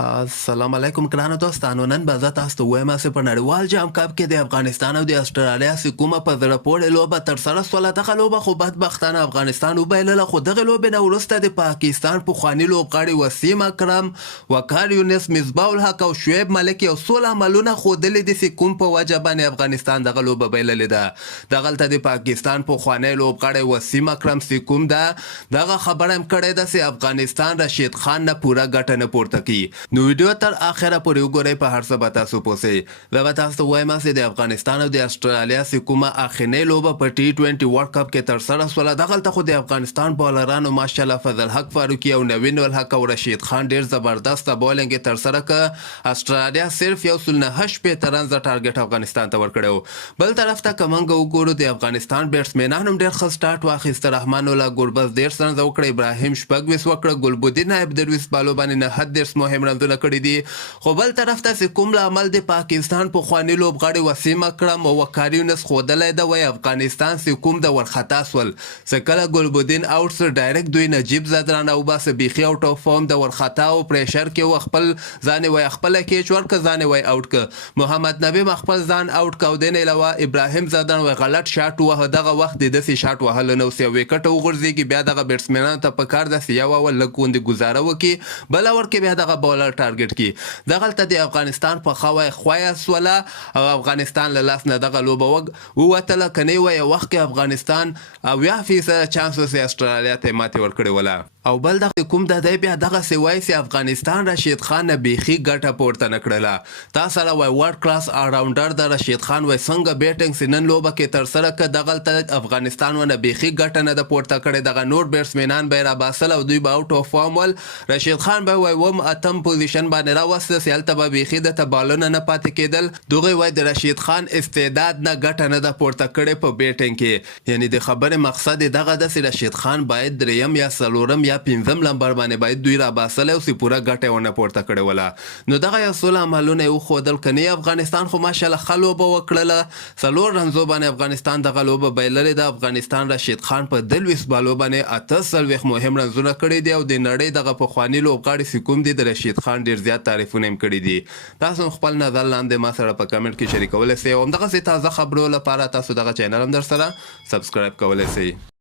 السلام علیکم ګرانو دوستانو. نن به زه تاسو ته وایم چې په نړیوال جام کپ کې د افغانستان او د استرالیا چې کومه په زړه پورې لوبه ترسره سوله، دغه لوبه خو بدبختانه افغانستان وبایلله، خو دغه لوبې نه وروسته د پاکستان پخواني لوبغاړي وسیم اکرم، وقار یونس، مصباح الحق او شعیب ملک یو څو عملونه ښودلي دي چې کوم په وجه باندې افغانستان دغه لوبه بایللې ده. دغلته د پاکستان پخوانی لوبغاړی وسیم اکرم چې کوم ده، دغه خبره هم کړې ده چې افغانستان رشید خان نه پوره ګټه نه پورته کوي. نو ویډیو تر اخره پورې وګورئ، په هر څه به تاسو پوه سئ. زه به تاسو ته وایم چې د افغانستان او د استرالیا چې کومه اخرنۍ لوبه په T20 ورلډ کپ کې ترسره سوله، دغلته خو د افغانستان بالرانو ماشاءالله فضل حق فاروقي او نوین الحق او رشید خان ډیر زبردست بولینګ یې ترسره کړه. استرالیا صرف 1.8 رنزه ټارګټ افغانستان ته ورکړی. بل طرف ته که موږ وګورو، د افغانستان بیټسمینان هم ډیر ښه سټارټ واخیسته. رحمان الله ګربز 13 رنزه وکړه، ابراهیم شپږ ویس وکړه، ګلبدین نایب درویس بالو باندې 9 مهم رنزونه کړي دي. خو بل طرف ته چې کوم عمل د پاکستان پخواني لوبغاړي وسیم اکرم او وقار یونس ښودلی ده، وایي افغانستان چې کوم د ورخطا سول، چې کله ګلبدین اوټ سه ډایرکټ دوی نجیب زدران او باسه بیخي اوټ اف فارم د ورخطا او پریشر کې و خپل ځان وایي خپل کېچ ورکړه، ځان وایي اوټ ک. محمد نبی خپل ځان اوټ کا او دین علاوه ابراهیم زدران وایي غلط شاټ وه، دغه وخت د داسې شاټ وهل نه وسي وکټ وغورځيږي، بیا دغه بیټسمنانو ته پکار ده چې یو ول لکوند گزاره وکي، بل اور کې بیا دغه بولر ټارګټ کی. دغلته د افغانستان په خوایه سوله او افغانستان له لاس نه دغه لوبه ووتله. کنی وایي وخت کې افغانستان 80% چانس وسي استرالیا ته ماتې ورکړې وله. او بل دغه کوم د دی بیا دغه سی وایي چې افغانستان رشید خان نه بیخي ګټه پورته نه کړله. تا سره وایي ورلډ کلاس آلراونډر د رشید خان وایي څنګه بیټینګ چې نن لوبه کې ترسره کړه، دغلته افغانستان ونه بیخي ګټه نه ده پورته کړې. دغه نور بیټسمینان به یې راباسل او دوی به اوټ اف فارم ول. رشید خان به وایي اوم اتم پوزیشن باندې راوسته چې هلته به بیخي دته بالونه نه پاتې کېدل. دغوی وایي د رشید خان استعداد نه ګټه نه ده پورته کړې په بیټینګ کې. یعنی د خبرې مقصد یې دغه ده چې رشید خان باید دریم یا څلورم یا پنځم لمبر باندې باید دوی راباسلی او چې پوره ګټه یې ونه پورته کړې وله. نو دغه یو څو عملونه یې وښودل. کنی افغانستان خو ماشاءالله ښه لوبه وکړله، 4 رنزو باندې افغانستان دغه لوبه بایللې ده. افغانستان رشید خان په 23 بالو باندې 48 مهم رنزونه کړي دي او د نړۍ دغه پخواني لوبغاړي چې کوم دي د رشید خان ډېر زیات تعریفونه هم کړي دي. تاسو خپل نظر لاندې ما سره په کمنټ کې شریکولی سئ او همدغسې تازه خبرو لپاره تاسو دغه چینل هم در سره سبسکرایب کولی سئ.